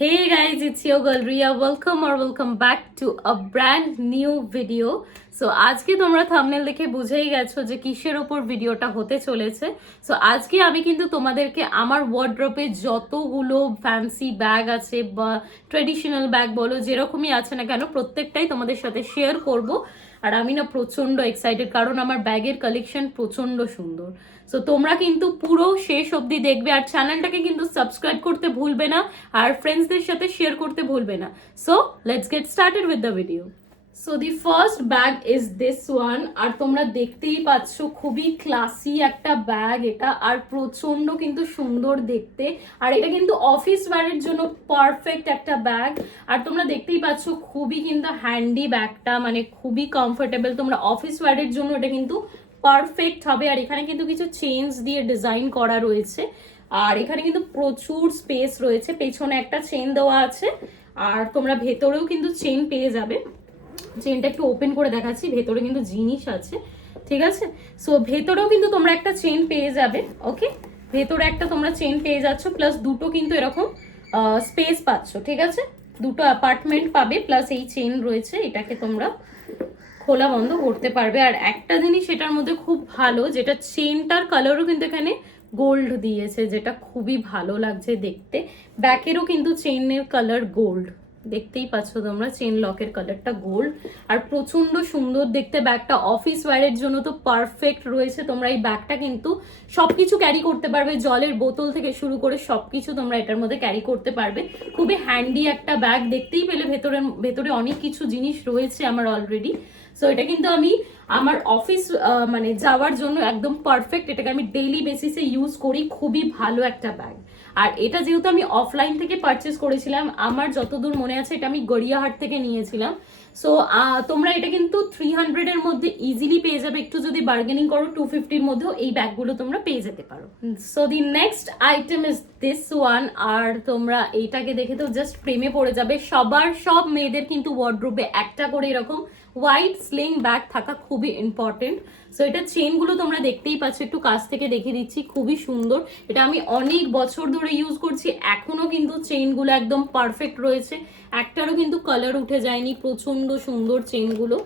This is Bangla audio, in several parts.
Hey guys, it's your girl Ria. Welcome back to a brand new video. So আজকে তোমরা থাম্বনেল দেখে বুঝেই গেছো যে কিসের ওপর ভিডিওটা হতে চলেছে। সো আজকে আমি কিন্তু তোমাদেরকে আমার ওয়ার্ড্রপে যতগুলো ফ্যান্সি ব্যাগ আছে বা ট্রেডিশনাল ব্যাগ বলো যেরকমই আছে না কেন প্রত্যেকটাই তোমাদের সাথে শেয়ার করব। আর আমি না প্রচন্ড এক্সাইটেড, কারণ আমার ব্যাগের কালেকশন প্রচন্ড সুন্দর। সো তোমরা কিন্তু পুরো শেষ অবধি দেখবে, আর চ্যানেলটাকে কিন্তু সাবস্ক্রাইব করতে ভুলবে না, আর ফ্রেন্ডসদের সাথে শেয়ার করতে ভুলবে না। So let's get started with the video. So the first bag is this one, আর তোমরা দেখতেই পাচ্ছ খুবই ক্লাসি একটা ব্যাগ এটা, আর প্রচন্ড কিন্তু সুন্দর দেখতে, আর এটা কিন্তু অফিস ওয়্যারের জন্য পারফেক্ট একটা ব্যাগ। আর তোমরা দেখতেই পাচ্ছ খুবই কিন্তু হ্যান্ডি ব্যাগটা, মানে খুবই কমফোর্টেবল, তোমরা অফিস ওয়্যারের জন্য এটা কিন্তু পারফেক্ট হবে। আর এখানে কিন্তু কিছু চেইনস দিয়ে ডিজাইন করা রয়েছে, আর এখানে কিন্তু প্রচুর স্পেস রয়েছে, পেছনে একটা চেইন দেওয়া আছে, আর তোমরা ভেতরেও কিন্তু চেইন পেয়ে যাবে। চেইনটা একটু ওপেন করে দেখাচ্ছি, ভেতরে কিন্তু জিনিস আছে, ঠিক আছে। সো ভেতরেও কিন্তু তোমরা একটা চেইন পেয়ে যাবে। ওকে, ভেতরে একটা তোমরা চেইন পেয়ে যাচ্ছ, প্লাস দুটো কিন্তু এরকম স্পেস পাচ্ছ, ঠিক আছে। দুটো অ্যাপার্টমেন্ট পাবে, প্লাস এই চেইন রয়েছে, এটাকে তোমরা খোলা বন্ধ করতে পারবে। আর একটা জিনিস এটার মধ্যে খুব ভালো, যেটা চেইনটার কালারও কিন্তু এখানে গোল্ড দিয়েছে, যেটা খুবই ভালো লাগছে দেখতে। ব্যাকেরও কিন্তু চেইনের কালার গোল্ড, দেখতেই পাচ্ছ তোমরা, চেইন লকের কালারটা গোল্ড, আর প্রচন্ড সুন্দর দেখতে ব্যাগটা। অফিস ওয়্যারের জন্য তো পারফেক্ট রয়েছে। তোমরা এই ব্যাগটা কিন্তু সবকিছু ক্যারি করতে পারবে, জলের বোতল থেকে শুরু করে সবকিছু তোমরা এটার মধ্যে ক্যারি করতে পারবে। খুবই হ্যান্ডি একটা ব্যাগ, দেখতেই পেলে ভেতরে অনেক কিছু জিনিস রয়েছে আমার অলরেডি। সো এটা কিন্তু আমি আমার অফিস মানে যাওয়ার জন্য একদম পারফেক্ট, এটাকে আমি ডেইলি বেসিসে ইউজ করি, খুবই ভালো একটা ব্যাগ। আর এটা যেহেতু আমি অফলাইন থেকে পারচেস করেছিলাম, আমার যতদূর মনে আছে এটা আমি গড়িয়াহাট থেকে নিয়েছিলাম। সো তোমরা এটা কিন্তু 300 এর মধ্যে ইজিলি পেয়ে যাবে, একটু যদি বার্গেনিং করো 250-র মধ্যেও এই ব্যাগগুলো তোমরা পেয়ে যেতে পারো। So the next item is this one, আর তোমরা এইটাকে দেখে তো জাস্ট প্রেমে পড়ে যাবে। সব মেয়েদের কিন্তু ওয়ার্ড্রোবে একটা করে এরকম হোয়াইট স্লিং ব্যাগ থাকা খুবই ইম্পর্টেন্ট। সো এটা চেনগুলো তোমরা দেখতেই পাচ্ছ, একটু কাছ থেকে দেখিয়ে দিচ্ছি, খুবই সুন্দর। এটা আমি অনেক বছর ধরে ইউজ করছি, এখনো কিন্তু চেনগুলো একদম পারফেক্ট রয়েছে, একটারও কিন্তু কালার উঠে যায়নি, প্রচন্ড সুন্দর চেনগুলো।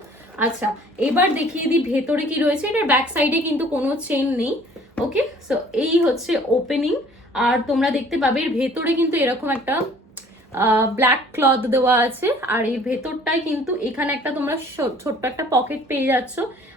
আচ্ছা, এবার দেখিয়ে দিই ভেতরে কি রয়েছে। এটার ব্যাক সাইডে কিন্তু কোনো চেন নেই। ওকে, সো এই হচ্ছে ওপেনিং, আর তোমরা দেখতে পাবে এর ভেতরে কিন্তু এরকম একটা ব্ল্যাক ক্লথ দেওয়া আছে, আর এই ভেতরটায় কিন্তু এখানে একটা তোমরা ছোট্ট একটা পকেট পেয়ে যাচ্ছ,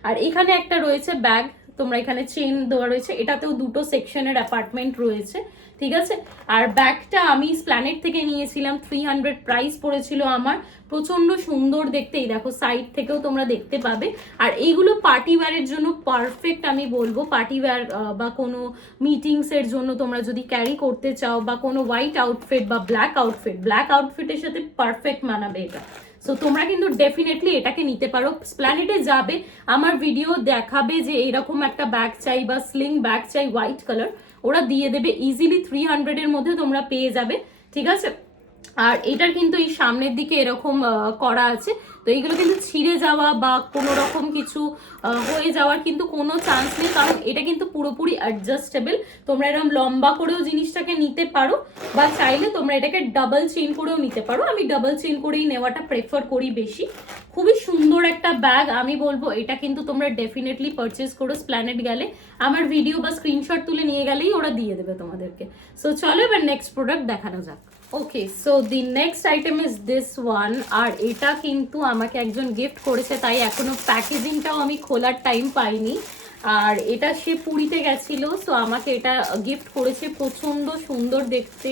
আর এখানে একটা রয়েছে ব্যাগ, তোমরা এখানে চেন দেওয়া রয়েছে, এটাতেও দুটো সেকশনের অ্যাপার্টমেন্ট রয়েছে, ঠিক আছে। আর ব্যাগটা আমি স্প্ল্যানেট থেকে নিয়েছিলাম, 300 প্রাইস পড়েছিল আমার, প্রচন্ড সুন্দর দেখতে। এই দেখো সাইড থেকেও তোমরা দেখতে পাবে। আর এইগুলো পার্টি ওয়্যারের জন্য পারফেক্ট, আমি বলবো পার্টি ওয়্যার বা কোনো মিটিংসের জন্য তোমরা যদি ক্যারি করতে চাও, বা কোনো হোয়াইট আউটফিট বা ব্ল্যাক আউটফিটের সাথে পারফেক্ট মানাবে এটা। সো তোমরা কিন্তু ডেফিনেটলি এটাকে নিতে পারো। স্প্ল্যানেটে যাবে, আমার ভিডিও দেখাবে যে এরকম একটা ব্যাগ চাই বা স্লিং ব্যাগ চাই হোয়াইট কালার, ওরা দিয়ে দেবে ইজিলি, 300 এর মধ্যে তোমরা পেয়ে যাবে, ঠিক আছে। আর এটার কিন্তু এই সামনের দিকে এরকম করা আছে, তো এইগুলো কিন্তু ছিঁড়ে যাওয়া বা কোনো রকম কিছু হয়ে যাওয়ার কিন্তু কোনো চান্স নেই, কারণ এটা কিন্তু পুরোপুরি অ্যাডজাস্টেবল। তোমরা এরকম লম্বা করেও জিনিসটাকে নিতে পারো, বা চাইলে তোমরা এটাকে ডাবল চেইন করেও নিতে পারো। আমি ডাবল চেইন করেই নেওয়াটা প্রেফার করি বেশি। খুবই সুন্দর একটা ব্যাগ, আমি বলবো এটা কিন্তু তোমরা ডেফিনেটলি পারচেস করো। স্প্ল্যানেট গেলে আমার ভিডিও বা স্ক্রিনশট তুলে নিয়ে গেলেই ওরা দিয়ে দেবে তোমাদেরকে। সো চলো এবার নেক্সট প্রোডাক্ট দেখানো যাক। Okay, so the next item is this one, আর এটা কিন্তু আমাকে একজন গিফট করেছে, তাই এখনো প্যাকেজিংটাও আমি খোলার টাইম পাইনি। আর এটা সে পুরীতে গেছিল, সো আমাকে এটা গিফট করেছে, প্রচন্ড সুন্দর দেখতে,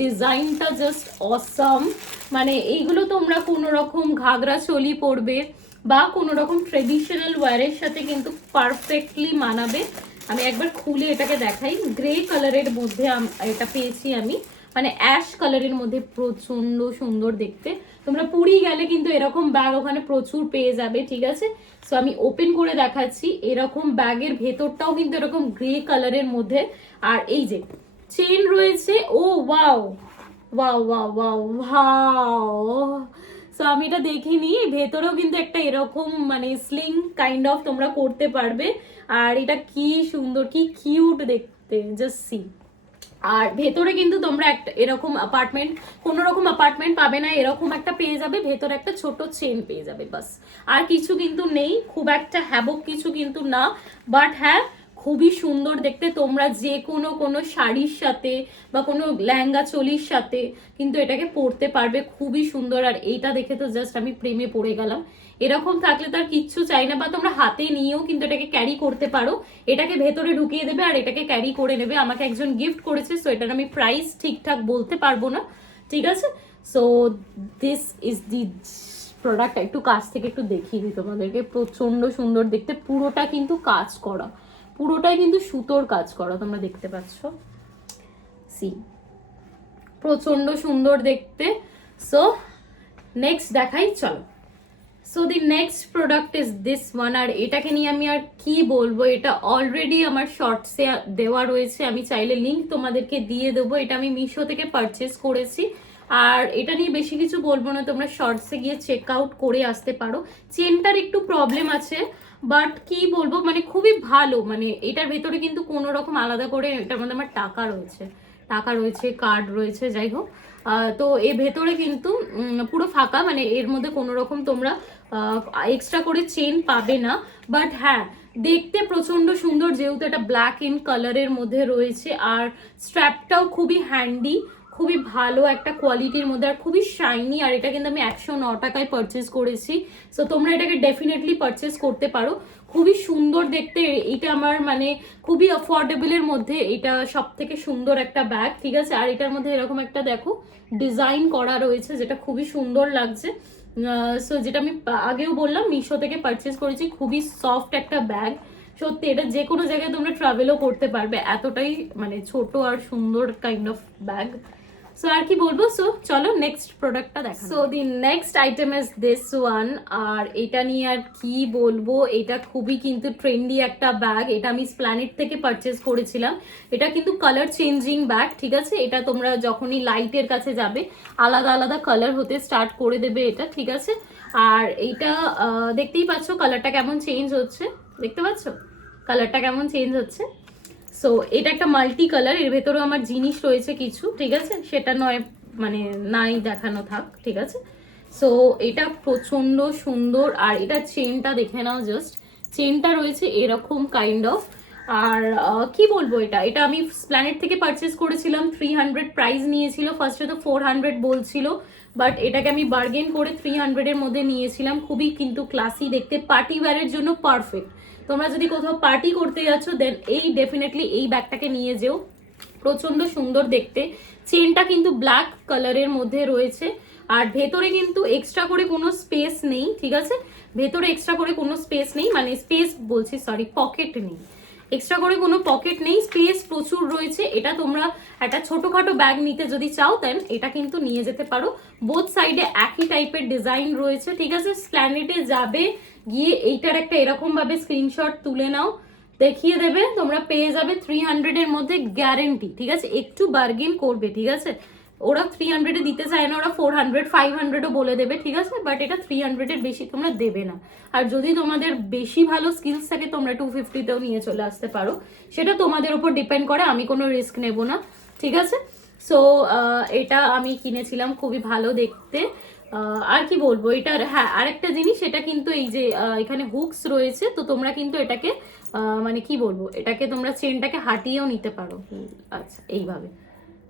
ডিজাইনটা জাস্ট অসাম। মানে এইগুলো তোমরা কোনো রকম ঘাগরা চলি পরবে বা কোনো রকম ট্রেডিশনাল ওয়্যারের সাথে কিন্তু পারফেক্টলি মানাবে। আমি একবার খুলে এটাকে দেখাই, গ্রে কালারের মধ্যে এটা পেয়েছি আমি, মানে অ্যাশ কালারের মধ্যে, প্রচন্ড সুন্দর দেখতে। তোমরা পুরী গেলে কিন্তু এরকম ব্যাগ ওখানে প্রচুর পেয়ে যাবে, ঠিক আছে। সো আমি ওপেন করে দেখাচ্ছি, এরকম ব্যাগের ভেতরটাও কিন্তু এরকম গ্রে কালারের মধ্যে, আর এই যে চেন রয়েছে। ও wow wow wow wow wow, so আমি এটা দেখিনি, ভেতরেও কিন্তু একটা এরকম মানে স্লিং কাইন্ড অফ তোমরা করতে পারবে। আর এটা কি সুন্দর, কি কিউট দেখতে, জাস্ট সি। আর ভেতরে কিন্তু তোমরা একটা এরকম অ্যাপার্টমেন্ট, কোনো রকম অ্যাপার্টমেন্ট পাবে না, এরকম একটা পেয়ে যাবে, ভেতরে একটা ছোট চেন পেয়ে যাবে, বাস। আর কিছু কিন্তু নেই, খুব একটা হ্যাবক কিছু কিন্তু না, বাট হ্যাঁ খুবই সুন্দর দেখতে। তোমরা যে কোনো শাড়ির সাথে বা কোনো লেহেঙ্গা চলির সাথে কিন্তু এটাকে পরতে পারবে, খুবই সুন্দর। আর এইটা দেখে তো জাস্ট আমি প্রেমে পড়ে গেলাম। এরকম থাকলে তো আর কিচ্ছু চাই না, বা তোমরা হাতে নিয়েও কিন্তু এটাকে ক্যারি করতে পারো, এটাকে ভেতরে ঢুকিয়ে দেবে আর এটাকে ক্যারি করে নেবে। আমাকে একজন গিফট করেছে, সো এটার আমি প্রাইস ঠিকঠাক বলতে পারবো না, ঠিক আছে। So this is the product. একটু কাছ থেকে একটু দেখিয়ে দিই তোমাদেরকে, প্রচন্ড সুন্দর দেখতে, পুরোটা কিন্তু কাজ করা, পুরোটাই কিন্তু সুতোর কাজ করা, তোমরা দেখতে পাচ্ছ, সি প্রচন্ড সুন্দর দেখতে। সো নেক্সট দেখাই, চলো। So the next product is this one. আর এটাকে নিয়ে আমি আর কি বলবো, এটা অলরেডি আমার শর্টসে দেওয়া রয়েছে, আমি চাইলে লিঙ্ক তোমাদেরকে দিয়ে দেবো। এটা আমি মিশো থেকে পারচেস করেছি, আর এটা নিয়ে বেশি কিছু বলবো না, তোমরা শর্টসে গিয়ে চেক আউট করে আসতে পারো। চেনটার একটু প্রবলেম আছে, বাট কি বলবো, মানে খুবই ভালো। মানে এটার ভেতরে কিন্তু কোনো রকম আলাদা করে, এটার মধ্যে আমার টাকা রয়েছে, কার্ড রয়েছে, যাই হোক। তো এর ভেতরে কিন্তু পুরো ফাঁকা, মানে এর মধ্যে কোনো রকম তোমরা এক্সট্রা করে চেন পাবে না। বাট হ্যাঁ দেখতে প্রচন্ড সুন্দর, যেহেতু এটা ব্ল্যাক ইন কালারের মধ্যে রয়েছে। আর স্ট্র্যাপটাও খুবই হ্যান্ডি, খুবই ভালো একটা কোয়ালিটির মধ্যে, আর খুবই শাইনি। আর এটা কিন্তু আমি 109 টাকায় পারচেস করেছি, সো তোমরা এটাকে ডেফিনেটলি পারচেস করতে পারো। খুবই সুন্দর দেখতে, এটা আমার মানে খুবই অ্যাফোর্ডেবলের মধ্যে এটা সব থেকে সুন্দর একটা ব্যাগ, ঠিক আছে। আর এটার মধ্যে এরকম একটা দেখো ডিজাইন করা রয়েছে, যেটা খুবই সুন্দর লাগছে। সো যেটা আমি আগেও বললাম, মিশো থেকে পারচেস করেছি, খুবই সফট একটা ব্যাগ, সত্যি এটা যে কোনো জায়গায় তোমরা ট্রাভেলও করতে পারবে, এতটাই মানে ছোট আর সুন্দর কাইন্ড অফ ব্যাগ। সো আর কি বলবো, সো চলো নেক্সট প্রোডাক্টটা দেখা। So the next item is this one. আর এটা নিয়ে আর কি বলবো, এটা খুবই কিন্তু ট্রেন্ডি একটা ব্যাগ, এটা আমি স্প্ল্যানেট থেকে পারচেস করেছিলাম। এটা কিন্তু কালার চেঞ্জিং ব্যাগ, ঠিক আছে। এটা তোমরা যখনই লাইটের কাছে যাবে আলাদা আলাদা কালার হতে স্টার্ট করে দেবে এটা, ঠিক আছে। আর এইটা দেখতেই পাচ্ছ কালারটা কেমন চেঞ্জ হচ্ছে, দেখতে পাচ্ছ কালারটা কেমন চেঞ্জ হচ্ছে। সো এটা একটা মাল্টি কালার, এর ভেতরেও আমার জিনিস রয়েছে কিছু, ঠিক আছে, সেটা নয় মানে নাই দেখানো থাক, ঠিক আছে। সো এটা প্রচন্ড সুন্দর। আর এটা চেনটা দেখে নাও, জাস্ট চেনটা রয়েছে এরকম কাইন্ড অফ। আর কি বলবো, এটা আমি স্প্ল্যানেট থেকে পারচেস করেছিলাম, 300 প্রাইস নিয়েছিল, ফার্স্টে তো 400 বলছিল, বাট এটাকে আমি বার্গেন করে 300 এর মধ্যে নিয়েছিলাম। খুবই কিন্তু ক্লাসি দেখতে, পার্টি ওয়্যারের জন্য পারফেক্ট। তোমরা যদি কোথাও পার্টি করতে যাচ্ছ দেন এই ডেফিনেটলি এই ব্যাগটাকে নিয়ে যেও, প্রচন্ড সুন্দর দেখতে। চেনটা কিন্তু ব্ল্যাক কালারের মধ্যে রয়েছে, আর ভেতরে কিন্তু এক্সট্রা করে কোনো স্পেস নেই, ঠিক আছে। ভেতরে এক্সট্রা করে কোনো স্পেস নেই, মানে স্পেস বলছি সরি, পকেট নেই, এক্সট্রা করে কোনো পকেট নেই, স্পেস প্রচুর রয়েছে। এটা তোমরা একটা ছোটখাটো ব্যাগ নিতে যদি চাও দেন এটা কিন্তু নিয়ে যেতে পারো। বোথ সাইডে একই টাইপের ডিজাইন রয়েছে, ঠিক আছে। স্প্ল্যানেটে যাবে, গিয়ে এইটার একটা এরকম ভাবে স্ক্রিনশট তুলে নাও, দেখিয়ে দেবে, তোমরা পেয়ে যাবে 300 এর মধ্যে গ্যারেন্টি, ঠিক আছে। একটু বার্গেন করবে, ঠিক আছে। ওরা 300 দিতে চায় না, ওরা 400 500ও বলে দেবে, ঠিক আছে। বাট এটা 300 এর বেশি তোমরা দেবে না। আর যদি তোমাদের বেশি ভালো স্কিলস থাকে তোমরা 250তেও নিয়ে চলে আসতে পারো, সেটা তোমাদের উপর ডিপেন্ড করে, আমি কোনো রিস্ক নেব না, ঠিক আছে। সো এটা আমি কিনেছিলাম, খুবই ভালো দেখতে। আর কি বলবো, এটার হ্যাঁ আরেকটা জিনিস, এটা কিন্তু এই যে এখানে হুকস রয়েছে, তো তোমরা কিন্তু এটাকে মানে কি বলবো, এটাকে তোমরা চেনটাকে হাটিয়েও নিতে পারো, আচ্ছা এইভাবে,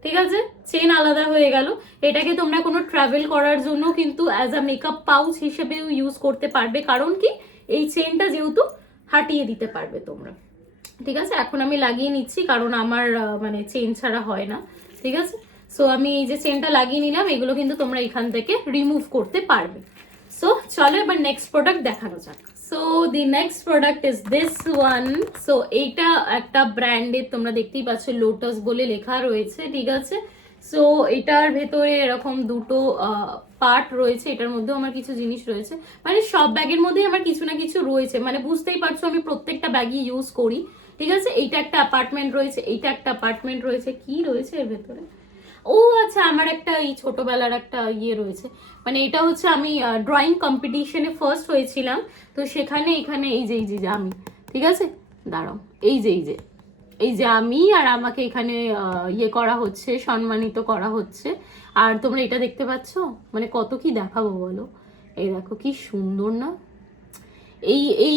ঠিক আছে। চেন আলাদা হয়ে গেল, এটাকে তোমরা কোনো ট্রাভেল করার জন্য কিন্তু অ্যাজ আ মেকআপ পাউচ হিসেবেও ইউজ করতে পারবে, কারণ কি এই চেনটা যেহেতু হাটিয়ে দিতে পারবে তোমরা, ঠিক আছে। এখন আমি লাগিয়ে নিচ্ছি, কারণ আমার মানে চেন ছাড়া হয় না, ঠিক আছে। সো আমি এই যে চেনটা লাগিয়ে নিলাম, এগুলো কিন্তু তোমরা এখান থেকে রিমুভ করতে পারবে। সো চলো এবার নেক্সট প্রোডাক্ট দেখানো যাক। So the next product is this one. So এইটা একটা ব্র্যান্ডের, তোমরা দেখতেই পাচ্ছ লোটাস বলে লেখা রয়েছে, ঠিক আছে। সো এটার ভেতরে এরকম দুটো পার্ট রয়েছে, এটার মধ্যেও আমার কিছু জিনিস রয়েছে, মানে সব ব্যাগের মধ্যেই আমার কিছু না কিছু রয়েছে, মানে বুঝতেই পারছো আমি প্রত্যেকটা ব্যাগই ইউজ করি, ঠিক আছে। এইটা একটা অ্যাপার্টমেন্ট রয়েছে, এইটা একটা অ্যাপার্টমেন্ট রয়েছে, কি রয়েছে এর ভেতরে, ও আচ্ছা আমার একটা এই ছোটবেলার একটা ইয়ে রয়েছে, মানে এটা হচ্ছে আমি ড্রয়িং কম্পিটিশনে ফার্স্ট হয়েছিলাম, তো সেখানে এখানে এই যে আমি, ঠিক আছে, দাঁড়াও, এই যে এই যে আমি আর আমাকে এখানে ইয়ে করা হচ্ছে, সম্মানিত করা হচ্ছে। আর তোমরা এটা দেখতে পাচ্ছ, মানে কত কি দেখাবো বলো। এই দেখো কি সুন্দর না। এই এই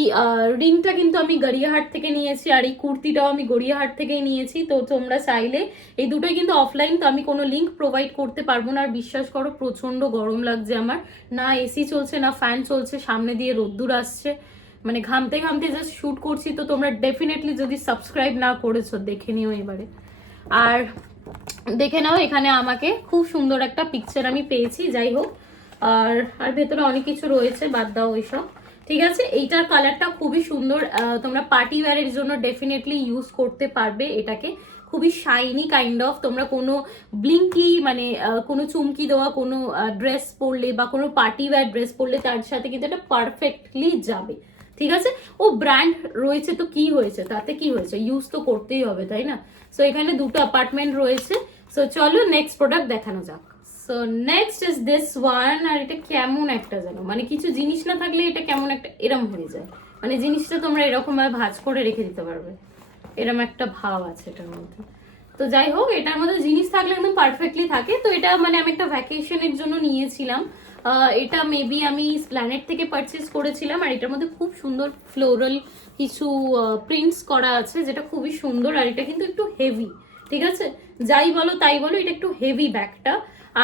রিংটা কিন্তু আমি গড়িয়াহাট থেকে নিয়েছি, আর এই কুর্তিটাও আমি গড়িয়াহাট থেকেই নিয়েছি। তো তোমরা চাইলে, এই দুটোই কিন্তু অফলাইন, তো আমি কোনো লিঙ্ক প্রোভাইড করতে পারবো না। আর বিশ্বাস করো প্রচন্ড গরম লাগছে আমার, না এসি চলছে না ফ্যান চলছে, সামনে দিয়ে রোদ্দুর আসছে, মানে ঘামতে ঘামতে জাস্ট শুট করছি। তো তোমরা ডেফিনেটলি যদি সাবস্ক্রাইব না করেছো দেখে নিও এবারে। আর দেখে নাও এখানে আমাকে খুব সুন্দর একটা পিকচার আমি পেয়েছি, যাই হোক। আর আর ভেতরে অনেক কিছু রয়েছে, বাদ দাও ওইসব, ঠিক আছে। এইটার কালারটা খুবই সুন্দর, তোমরা পার্টি ওয়্যারের জন্য ডেফিনেটলি ইউজ করতে পারবে এটাকে। খুবই শাইনি কাইন্ড অফ, তোমরা কোনো ব্লিঙ্কি মানে কোনো চুমকি দেওয়া কোনো ড্রেস পরলে বা কোনো পার্টি ওয়্যার ড্রেস পরলে তার সাথে কিন্তু এটা পারফেক্টলি যাবে, ঠিক আছে। ও ব্র্যান্ড রয়েছে তো কি হয়েছে, তাতে কি হয়েছে, ইউজ তো করতেই হবে, তাই না। সো এখানে দুটো অ্যাপার্টমেন্ট রয়েছে। সো চলো নেক্সট প্রোডাক্ট দেখানো যাক। So next is this one. আর এটা কেমন একটা জানো, মানে কিছু জিনিস না থাকলে এটা কেমন একটা এরম হয়ে যায়, মানে জিনিসটা তোমরা এরকম ভাবে ভাঁজ করে রেখে দিতে পারবে, এরম একটা ভাব আছে এটার মধ্যে। তো যাই হোক, এটার মধ্যে জিনিস থাকলে একদম পারফেক্টলি থাকে। তো এটা মানে আমি একটা ভ্যাকেশনের জন্য নিয়েছিলাম। এটা মেবি আমি প্ল্যানেট থেকে পারচেস করেছিলাম। আর এটার মধ্যে খুব সুন্দর ফ্লোরাল কিছু প্রিন্টস করা আছে, যেটা খুবই সুন্দর। আর এটা কিন্তু একটু হেভি, ঠিক আছে, যাই বলো তাই বলো, এটা একটু হেভি ব্যাগটা।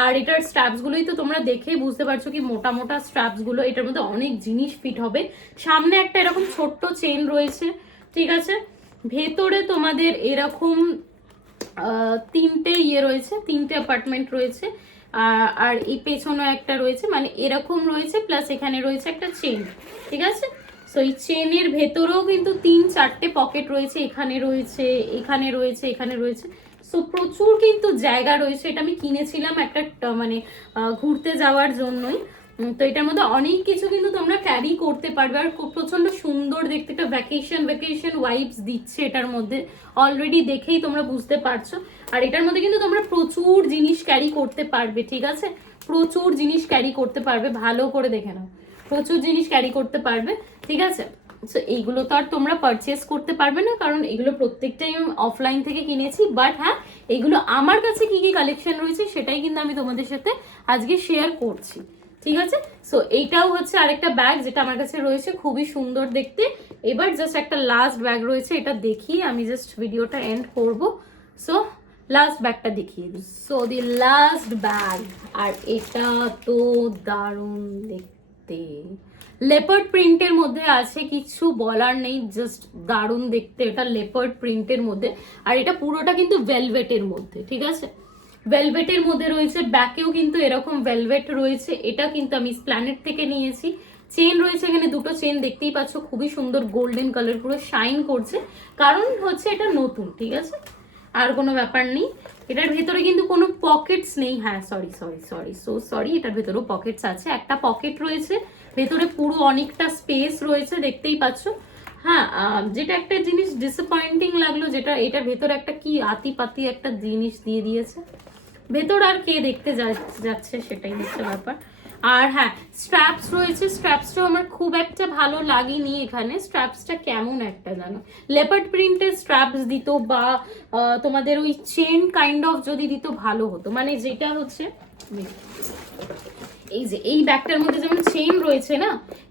আর এটার স্ট্র্যাপস গুলোই তো তোমরা দেখে বুঝতে পারছো কি মোটা মোটা স্ট্র্যাপস গুলো, এটার মধ্যে অনেক জিনিস ফিট হবে। সামনে একটা এরকম ছোট্ট চেন রয়েছে, ঠিক আছে। ভেতরে তোমাদের এরকম তিনটে ইয়ে রয়েছে, তিনটে অ্যাপার্টমেন্ট রয়েছে। আর এই পেছনে একটা রয়েছে, মানে এরকম রয়েছে, প্লাস এখানে রয়েছে একটা চেন, ঠিক আছে। সো এই চেনের ভেতরেও কিন্তু 3-4টে পকেট রয়েছে, এখানে রয়েছে, এখানে রয়েছে, এখানে রয়েছে। সো প্রচুর কিন্তু জায়গা রয়েছে। এটা আমি কিনেছিলাম একটা মানে ঘুরতে যাওয়ার জন্যই। তো এটার মধ্যে অনেক কিছু কিন্তু তোমরা ক্যারি করতে পারবে। আর প্রচন্ড সুন্দর দেখতে, একটা ভ্যাকেশন ওয়াইবস দিচ্ছে এটার মধ্যে, অলরেডি দেখেই তোমরা বুঝতে পারছো। আর এটার মধ্যে কিন্তু তোমরা প্রচুর জিনিস ক্যারি করতে পারবে, ঠিক আছে, প্রচুর জিনিস ক্যারি করতে পারবে, ভালো করে দেখে নাও, প্রচুর জিনিস ক্যারি করতে পারবে, ঠিক আছে। সো এইগুলো তো আর তোমরা পারচেস করতে পারবে না, কারণ এগুলো প্রত্যেকটাই আমি অফলাইন থেকে কিনেছি। বাট হ্যাঁ, এগুলো আমার কাছে কি কি কালেকশন রয়েছে সেটাই কিন্তু আমি তোমাদের সাথে আজকে শেয়ার করছি, ঠিক আছে। সো এইটাও হচ্ছে আরেকটা ব্যাগ যেটা আমার কাছে রয়েছে, খুবই সুন্দর দেখতে। এবার জাস্ট একটা লাস্ট ব্যাগ রয়েছে, এটা দেখিয়ে আমি জাস্ট ভিডিওটা এন্ড করব। সো লাস্ট ব্যাগটা দেখিয়ে দিই। সো দি লাস্ট ব্যাগ, আর এটা তো দারুণ দেখতে, লেপার্ড প্রিন্টের মধ্যে আছে, কিছু বলার নেই, জাস্ট দারুণ দেখতে। এটা লেপার্ড প্রিন্টের মধ্যে, আর এটা পুরোটা কিন্তু ভেলভেটের মধ্যে, ঠিক আছে, ভেলভেটের মধ্যে রয়েছে। ব্যাকেও কিন্তু এরকম ভেলভেট রয়েছে, এটা কিন্তু আমি প্ল্যানেট থেকে নিয়েছি। চেন রয়েছে এখানে দুটো চেন, দেখতেই পাচ্ছ খুবই সুন্দর গোল্ডেন কালার, পুরো শাইন করছে, কারণ হচ্ছে এটা নতুন, ঠিক আছে, আর কোনো ব্যাপার নেই। এটার ভেতরে কিন্তু কোনো পকেটস নেই, হ্যাঁ সরি, এটার ভেতরেও পকেটস আছে, একটা পকেট রয়েছে ভেতরে, পুরো অনেকটা স্পেস রয়েছে, দেখতেই পাচ্ছ। হ্যাঁ, যেটা একটা জিনিস ডিসঅ্যাপয়েন্টিং লাগলো, যেটা এটার ভেতরে একটা কি আতিপাতি একটা জিনিস দিয়ে দিয়েছে ভেতর, আর কে দেখতে যাচ্ছে সেটাই হচ্ছে ব্যাপার। আর হ্যাঁ, স্ট্র্যাপস রয়েছে, স্ট্র্যাপসটাও আমার খুব একটা ভালো লাগেনি এখানে। স্ট্র্যাপসটা কেমন একটা জানো, লেপার্ড প্রিন্টের স্ট্র্যাপস দিত, বা তোমাদের ওই চেন কাইন্ড অফ যদি দিত ভালো হতো, মানে যেটা হচ্ছে এই যে এই ব্যাগটার মধ্যে যেমন চেন রয়েছে না,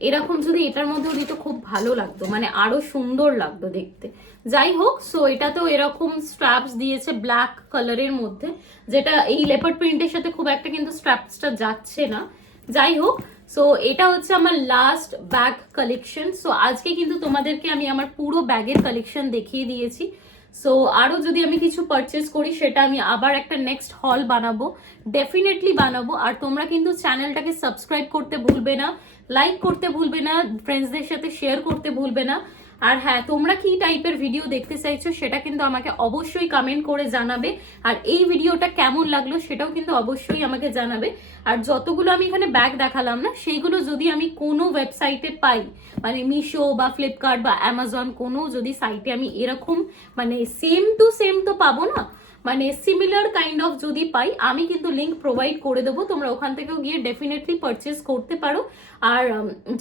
এরকম যদি এটার মধ্যেও দিত খুব ভালো লাগতো, মানে আরো সুন্দর লাগতো দেখতে। যাই হোক, সো এটা তো এরকম স্ট্র্যাপস দিয়েছে ব্ল্যাক কালারের মধ্যে, যেটা এই লেপার্ড প্রিন্টের সাথে খুব একটা কিন্তু স্ট্র্যাপসটা যাচ্ছে না। যাই হোক, সো এটা হচ্ছে আমার লাস্ট ব্যাগ কালেকশন। সো আজকে কিন্তু তোমাদেরকে আমি আমার পুরো ব্যাগের কালেকশন দেখিয়ে দিয়েছি। সো আরও যদি আমি কিছু পারচেস করি সেটা আমি আবার একটা নেক্সট হল বানাবো, ডেফিনেটলি বানাবো। আর তোমরা কিন্তু চ্যানেলটাকে সাবস্ক্রাইব করতে ভুলবে না, লাইক করতে ভুলবে না, ফ্রেন্ডসদের সাথে শেয়ার করতে ভুলবে না। আর হ্যাঁ, তোমরা কি টাইপের ভিডিও দেখতে চাইছো সেটা কিন্তু আমাকে অবশ্যই কমেন্ট করে জানাবে। আর এই ভিডিওটা কেমন লাগলো সেটাও কিন্তু অবশ্যই আমাকে জানাবে। আর যতগুলো আমি এখানে ব্যাগ দেখালাম না, সেইগুলো যদি আমি কোনো ওয়েবসাইটে পাই, মানে মিশো বা ফ্লিপকার্ট বা অ্যামাজন, কোনো যদি সাইটে আমি এরকম মানে সেম টু সেম তো পাবো না, মানে সিমিলার কাইন্ড অফ যদি পাই, আমি কিন্তু লিঙ্ক প্রোভাইড করে দেবো, তোমরা ওখান থেকেও গিয়ে ডেফিনেটলি পারচেস করতে পারো। আর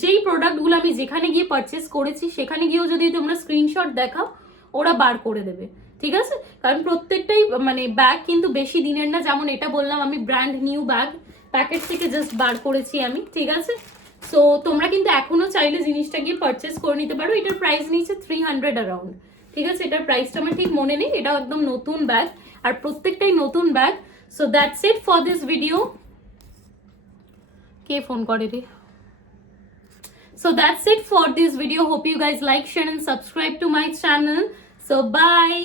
যেই প্রোডাক্টগুলো আমি যেখানে গিয়ে পারচেস করেছি সেখানে গিয়েও যদি তোমরা স্ক্রিনশট দেখাও, ওরা বার করে দেবে, ঠিক আছে, কারণ প্রত্যেকটাই মানে ব্যাগ কিন্তু বেশি দিনের না, যেমন এটা বললাম আমি ব্র্যান্ড নিউ ব্যাগ, প্যাকেট থেকে জাস্ট বার করেছি আমি, ঠিক আছে। সো তোমরা কিন্তু এখনো চাইলে জিনিসটা গিয়ে পারচেস করে নিতে পারো। এটার প্রাইস নিয়েছে 300 অ্যারাউন্ড, ঠিক আছে। এটার প্রাইসটা আমার ঠিক মনে নেই, এটা একদম নতুন ব্যাগ আর প্রত্যেকটাই নতুন bag. So that's it for this video. K phone করে রে? So that's it for this video. Hope you guys like, share and subscribe to my channel. So bye.